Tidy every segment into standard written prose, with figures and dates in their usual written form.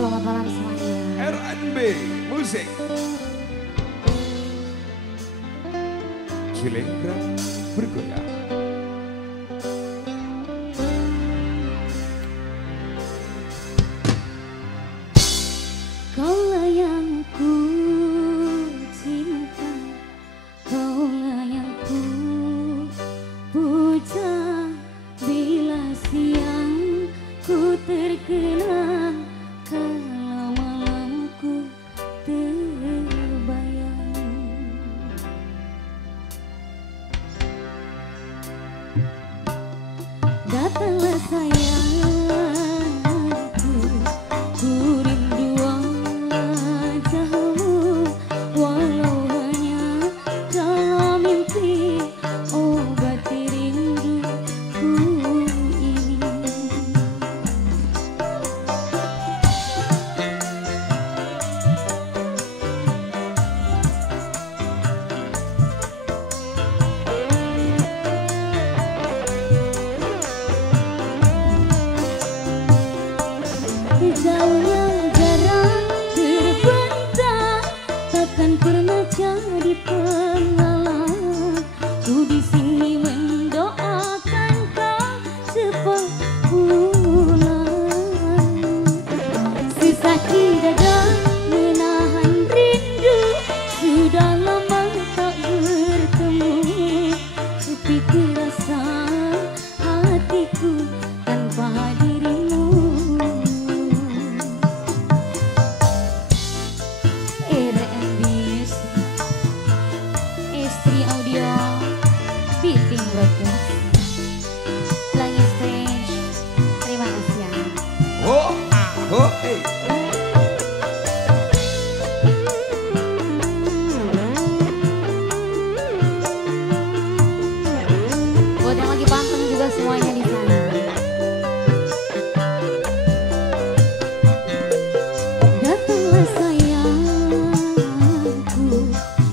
Selamat malam semuanya. R&B Musik Cilendra bergoyang. Kaulah yang ku cinta, kaulah yang ku puja. Bila siang ku terkenang, kalau malamku terbayang. Datanglah sayangku, ku rindu wajahmu, walau hanya dalam mimpi, obati rinduku ini. Jauh yang jarang terbentang, takkan pernah jadi penghalang. Ku di sini mendoakan kau cepat pulang. Sesaki dada menahan rindu, sudah lama tak bertemu. Sepi terasa hatiku tanpa dirimu. Istri audio Fitting Broadcast Langit Stage. Terima kasih ya. Oh, oh, Buat yang lagi panteng juga semuanya di sana. Datanglah sayangku,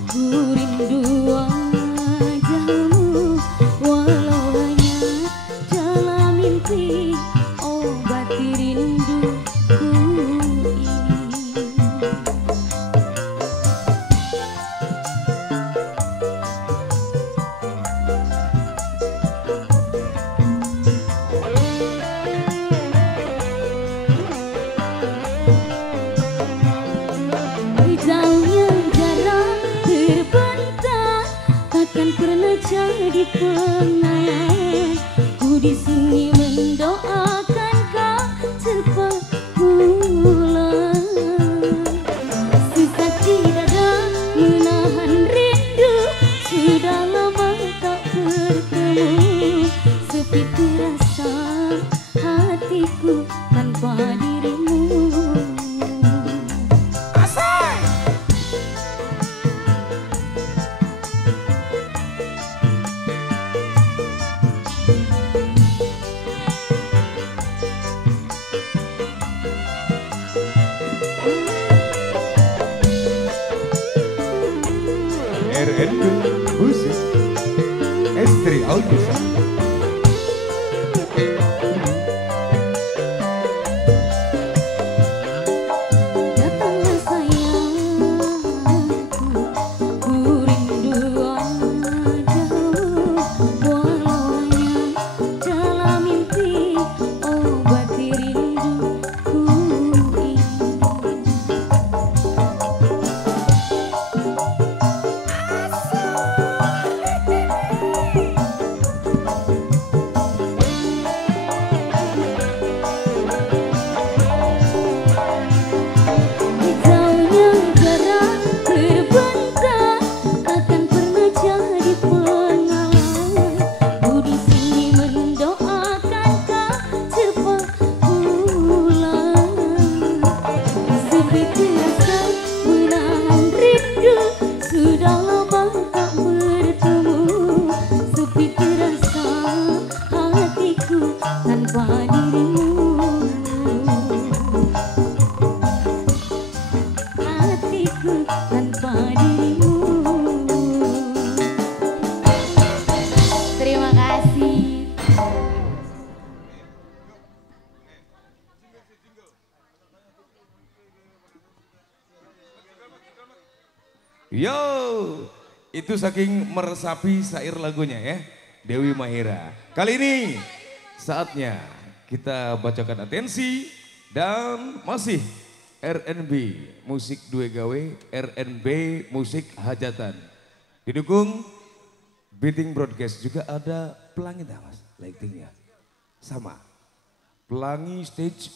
ku rindu wajahmu, walau hanya dalam mimpi, obati rinduku ini. Jauh yang jarang terbentang, takkan pernah jadi penghalang. Ku di sini mendoakan kau cepat pulang. Sesaki dada menahan rindu, sudah lama tak bertemu. Sepi terasa hatiku tanpa dirimu. Yo, itu saking meresapi syair lagunya ya, Dewi Mahira. Kali ini saatnya kita bacakan atensi dan masih R&B, musik dua gawe, R&B, musik hajatan. Didukung Beating Broadcast, juga ada pelangi dah mas, lightingnya. Sama, pelangi stage